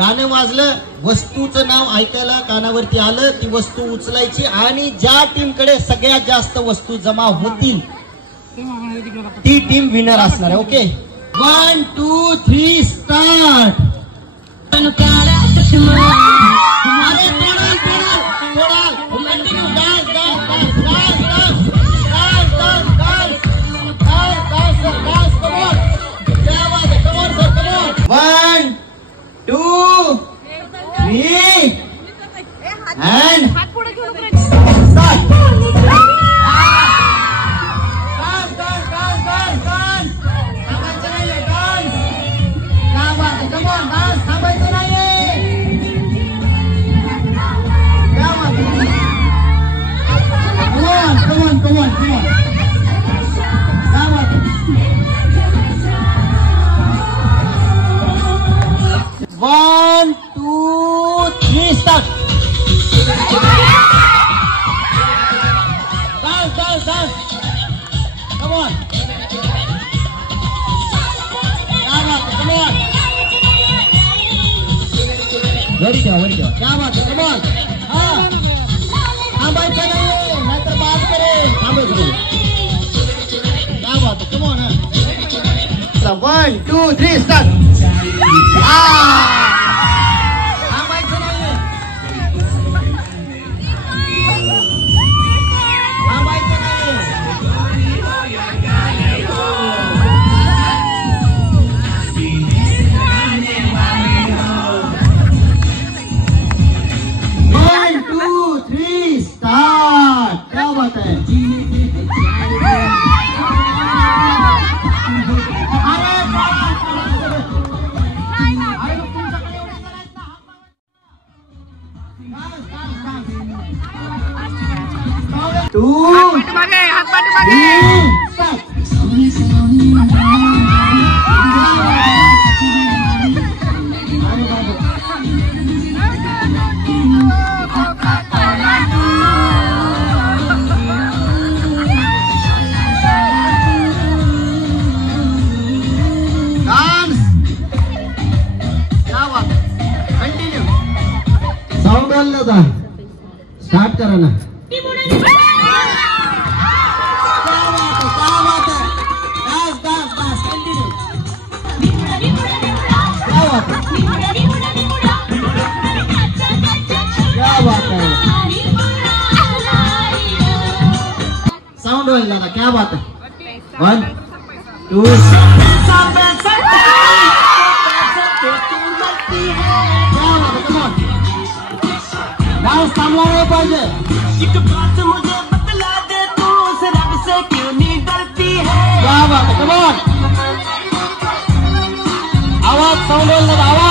गाणं वाजलं, वस्तूचं नाव ऐकायला कानावरती आलं, ती वस्तू उचलायची आणि ज्या टीमकडे सगळ्यात जास्त वस्तू जमा होतील ती टीम विनर असणार आहे. ओके, 1 2 3 स्टार्ट. क्या बात है, कमॉन. हाँ, थांबायचं नाही, नाहीतर बाद करेल. थांबायचं नाही. क्या बात है, कमॉन. 1 2 3 स्टार्ट. थांबायचं नाही, थांबायचं नाही. क्या बात है. हाथ स्टार्ट करा ना. साउंड होईल दादा. क्या बात है. 1 2 थांबला नाही पाहिजे. एक बात मुझे बतला दे, तू उस रब से क्यों नहीं डरती है. क्या बात है, कमॉन. आवाज साउंड होईल दादा.